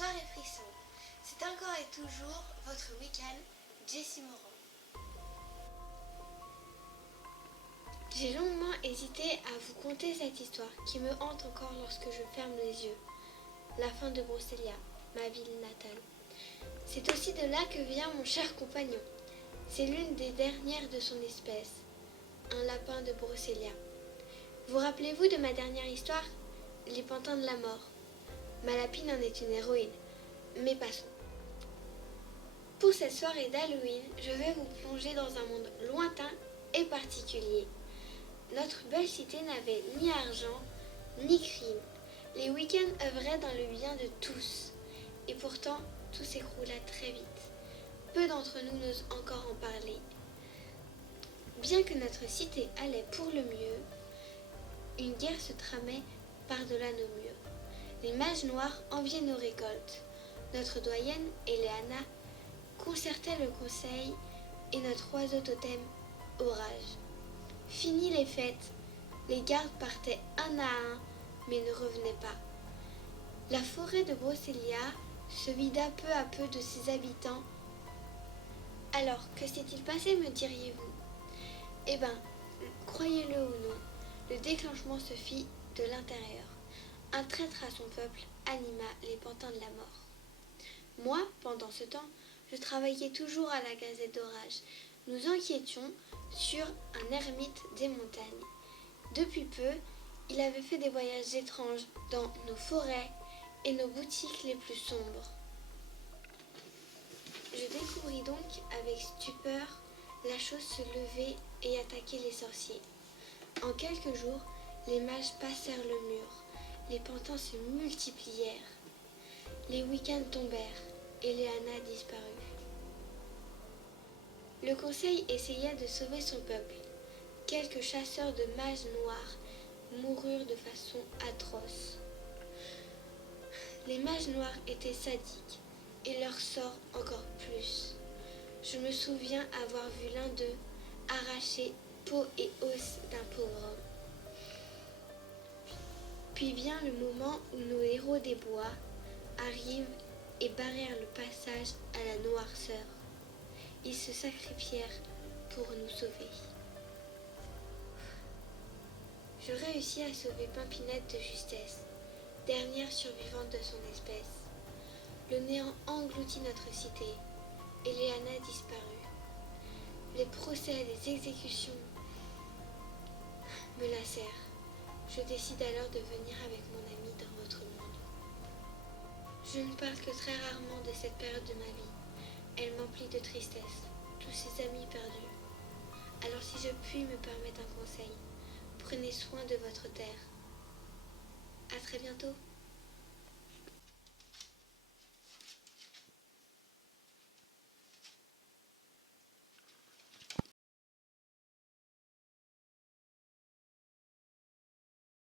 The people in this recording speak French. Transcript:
Bonsoir et frissons. C'est encore et toujours votre week-end, Jessie Moran. J'ai longuement hésité à vous conter cette histoire qui me hante encore lorsque je ferme les yeux. La fin de Brocélia, ma ville natale. C'est aussi de là que vient mon cher compagnon. C'est l'une des dernières de son espèce, un lapin de Brocélia. Vous rappelez-vous de ma dernière histoire, les pantins de la mort? Ma lapine en est une héroïne, mais passons. Pour cette soirée d'Halloween, je vais vous plonger dans un monde lointain et particulier. Notre belle cité n'avait ni argent, ni crime. Les week-ends œuvraient dans le bien de tous. Et pourtant, tout s'écroula très vite. Peu d'entre nous n'osent encore en parler. Bien que notre cité allait pour le mieux, une guerre se tramait par-delà nos murs. Les mages noirs enviaient nos récoltes. Notre doyenne, Eleana, concertait le conseil et notre oiseau totem, Orage. Fini les fêtes, les gardes partaient un à un, mais ne revenaient pas. La forêt de Brocélia se vida peu à peu de ses habitants. Alors, que s'est-il passé, me diriez-vous? Eh bien, croyez-le ou non, le déclenchement se fit de l'intérieur. Un traître à son peuple anima les pantins de la mort. Moi, pendant ce temps, je travaillais toujours à la Gazette d'Orage. Nous enquêtions sur un ermite des montagnes. Depuis peu, il avait fait des voyages étranges dans nos forêts et nos boutiques les plus sombres. Je découvris donc avec stupeur la chose se lever et attaquer les sorciers. En quelques jours, les mages passèrent le mur. Les pantins se multiplièrent. Les week-ends tombèrent et Léana disparut. Le conseil essaya de sauver son peuple. Quelques chasseurs de mages noirs moururent de façon atroce. Les mages noirs étaient sadiques et leur sort encore plus. Je me souviens avoir vu l'un d'eux arracher peau et os d'un pauvre homme. Puis vient le moment où nos héros des bois arrivent et barrèrent le passage à la noirceur. Ils se sacrifièrent pour nous sauver. Je réussis à sauver Pimpinette de justesse, dernière survivante de son espèce. Le néant engloutit notre cité et Léana disparut. Les procès, les exécutions me lassèrent. Je décide alors de venir avec mon ami dans votre monde. Je ne parle que très rarement de cette période de ma vie. Elle m'emplit de tristesse, tous ces amis perdus. Alors si je puis me permettre un conseil, prenez soin de votre terre. À très bientôt.